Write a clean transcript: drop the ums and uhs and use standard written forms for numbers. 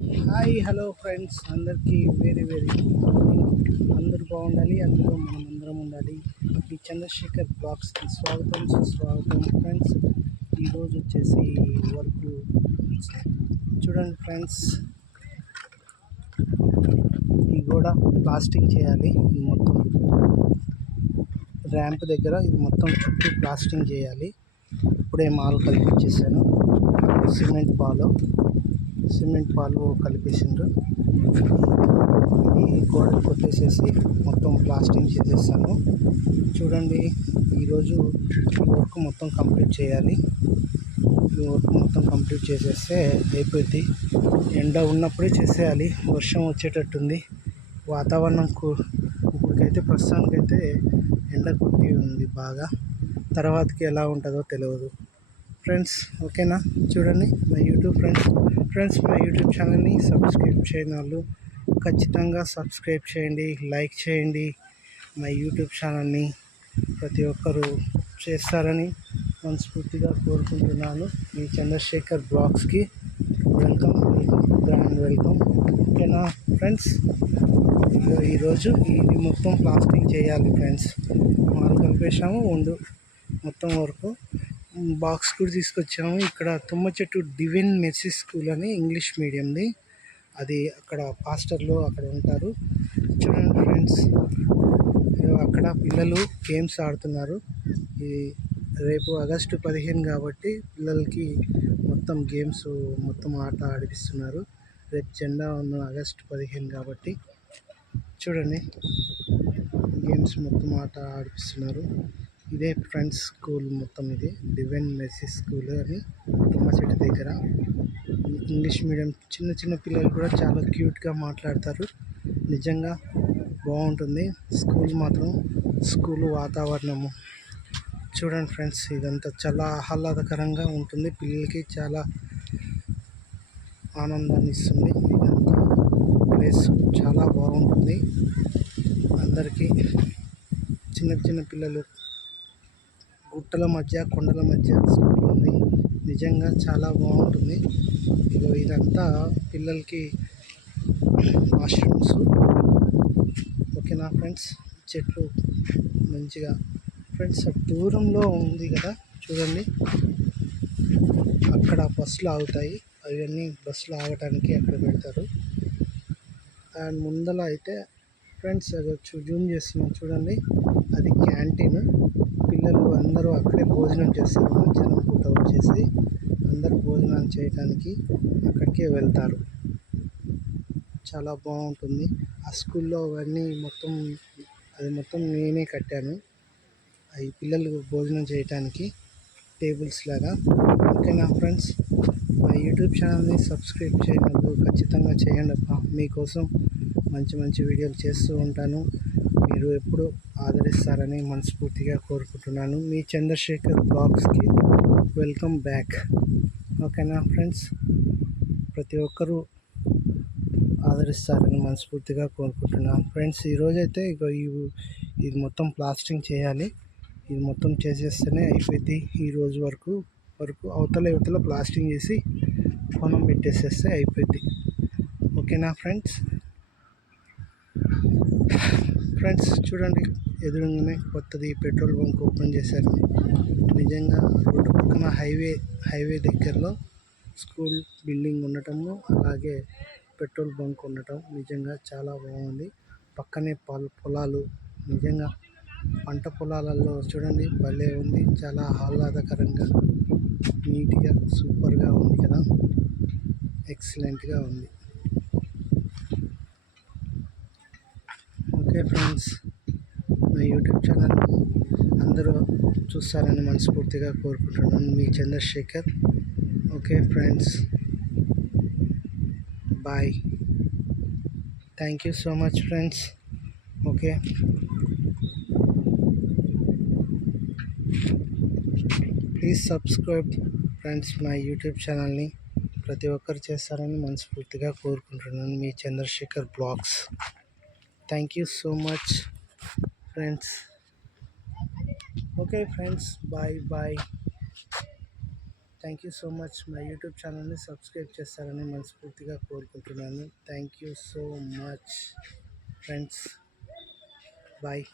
Hi hello friends అందరికీ very very good morning. అందరూ బాగుండాలి, అందులో మనం అందరం ఉండాలి. ఈ చంద్రశేఖర్ బ్లాగ్స్కి స్వాగతం సుస్వాగతం ఫ్రెండ్స్. ఈరోజు వచ్చేసి వర్క్ చూడండి ఫ్రెండ్స్, ఈ గోడ ప్లాస్టింగ్ చేయాలి. ఈ మొత్తం ర్యాంప్ దగ్గర ఇది మొత్తం చుట్టూ ప్లాస్టింగ్ చేయాలి. ఇప్పుడే మాల్ కలిపించేసాను. సిమెంట్ పాలు కలిపేసిండ్రు. ఈ గోడ కొట్టేసేసి మొత్తం ప్లాస్టింగ్ చేసేసాను. చూడండి, ఈరోజు ఈ వర్క్ మొత్తం కంప్లీట్ చేయాలి. ఈ వర్క్ మొత్తం కంప్లీట్ చేసేస్తే అయిపోద్ది. ఎండ ఉన్నప్పుడే చేసేయాలి. వర్షం వచ్చేటట్టుంది వాతావరణం. ఇప్పటికైతే ప్రస్తుతానికైతే ఎండ కొట్టి ఉంది బాగా. తర్వాతకి ఎలా ఉంటుందో తెలియదు ఫ్రెండ్స్. ఓకేనా, చూడండి మా యూట్యూబ్ మా యూట్యూబ్ ఛానల్ని సబ్స్క్రైబ్ చేయని వాళ్ళు ఖచ్చితంగా సబ్స్క్రైబ్ చేయండి, లైక్ చేయండి. మా యూట్యూబ్ ఛానల్ని ప్రతి ఒక్కరూ చేస్తారని మనస్ఫూర్తిగా కోరుకుంటున్నాను. ఈ చంద్రశేఖర్ బ్లాగ్స్కి వెల్కమ్, గ్రాండ్ వెల్కమ్. ఓకేనా ఫ్రెండ్స్, ఈరోజు ఇది మొత్తం ప్లాస్టింగ్ చేయాలి ఫ్రెండ్స్. మాలు కలిపేసాము, మొత్తం వరకు బాక్స్ కూడా తీసుకొచ్చాము. ఇక్కడ తుమ్మ చెట్టు డివైన్ మెర్సీ స్కూల్ అని ఇంగ్లీష్ మీడియంది, అది అక్కడ పాస్టర్లు అక్కడ ఉంటారు. చూడండి ఫ్రెండ్స్, అక్కడ పిల్లలు గేమ్స్ ఆడుతున్నారు. ఈ రేపు ఆగస్టు 15 కాబట్టి పిల్లలకి మొత్తం గేమ్స్ మొత్తం ఆట ఆడిపిస్తున్నారు. రేపు జెండా ఉన్న ఆగస్టు 15 కాబట్టి చూడండి, గేమ్స్ మొత్తం ఆట ఆడిపిస్తున్నారు. ఇదే ఫ్రెండ్స్ స్కూల్ మొత్తం, ఇది డివైన్ మెర్సీ స్కూల్ అని తుమ్మ చెట్టు దగ్గర. ఇంగ్లీష్ మీడియం చిన్న చిన్న పిల్లలు కూడా చాలా క్యూట్గా మాట్లాడతారు. నిజంగా బాగుంటుంది స్కూల్ వాతావరణము. చూడండి ఫ్రెండ్స్, ఇదంతా చాలా ఆహ్లాదకరంగా ఉంటుంది. పిల్లలకి చాలా ఆనందాన్ని ఇస్తుంది. ఇదంతా ప్లేస్ చాలా బాగుంటుంది. అందరికీ చిన్న చిన్న పిల్లలు గుట్టల మధ్య కొండల మధ్య స్కూల్ ఉంది. నిజంగా చాలా బాగుంటుంది. ఇదంతా పిల్లలకి వాష్రూమ్స్. ఓకేనా ఫ్రెండ్స్, చెట్లు మంచిగా ఫ్రెండ్స్ దూరంలో ఉంది కదా, చూడండి అక్కడ బస్సులు ఆగుతాయి. అవన్నీ బస్సులు ఆగటానికి అక్కడ పెడతారు. అండ్ ముందల అయితే ఫ్రెండ్స్ అది జూమ్ చేస్తున్నాం చూడండి, అది క్యాంటీన్. పిల్లలు అందరూ అక్కడే భోజనం చేస్తారు. మధ్యాహ్నం పూట వచ్చేసి అందరూ భోజనాలు చేయడానికి అక్కడికే వెళ్తారు. చాలా బాగుంటుంది ఆ స్కూల్లో. అవన్నీ మొత్తం నేనే కట్టాను, అవి పిల్లలు భోజనం చేయడానికి టేబుల్స్ లాగా. ఓకేనా ఫ్రెండ్స్, మా యూట్యూబ్ ఛానల్ని సబ్స్క్రైబ్ చేయనప్పుడు ఖచ్చితంగా చేయండి అబ్బా. మీకోసం మంచి మంచి వీడియోలు చేస్తూ ఉంటాను. మీరు ఎప్పుడు ఆదరిస్తారని మనస్ఫూర్తిగా కోరుకుంటున్నాను. మీ చంద్రశేఖర్ బ్లాగ్స్కి వెల్కమ్ బ్యాక్. ఓకేనా ఫ్రెండ్స్, ప్రతి ఒక్కరూ ఆదరిస్తారని మనస్ఫూర్తిగా కోరుకుంటున్నాను ఫ్రెండ్స్. ఈరోజైతే ఇది మొత్తం ప్లాస్టింగ్ చేయాలి. ఇది మొత్తం చేసేస్తేనే అయిపోయింది. ఈరోజు వరకు అవతల ప్లాస్టింగ్ చేసి కోణం పెట్టేసేస్తే అయిపోయింది. ఓకేనా ఫ్రెండ్స్. చూడండి, ఎదురుగానే కొత్తది పెట్రోల్ బంక్ ఓపెన్ చేశారు. నిజంగా రోడ్డు పక్కన హైవే దగ్గరలో స్కూల్ బిల్డింగ్ ఉండటము, అలాగే పెట్రోల్ బంక్ ఉండటం నిజంగా చాలా బాగుంది. పక్కనే పొలాలు, నిజంగా పంట పొలాలలో చూడండి భలే ఉంది. చాలా ఆహ్లాదకరంగా నీట్గా సూపర్గా ఉంది కదా, ఎక్సలెంట్గా ఉంది. ఓకే ఫ్రెండ్స్, నా యూట్యూబ్ ఛానల్ని అందరూ చూస్తారని మనస్ఫూర్తిగా కోరుకుంటున్నాను. మీ Chandrashekar. Okay friends, bye. Thank you so much friends. Okay, please subscribe friends my YouTube ఛానల్ని. ప్రతి ఒక్కరు చేస్తారని మనస్ఫూర్తిగా కోరుకుంటున్నాను. మీ Chandrashekar blogs. Thank you so much friends. Okay friends, bye bye. Thank you so much. మా యూట్యూబ్ ఛానల్ని సబ్స్క్రైబ్ చేస్తారని మనస్ఫూర్తిగా కోరుకుంటున్నాను. Thank you so much friends. Bye.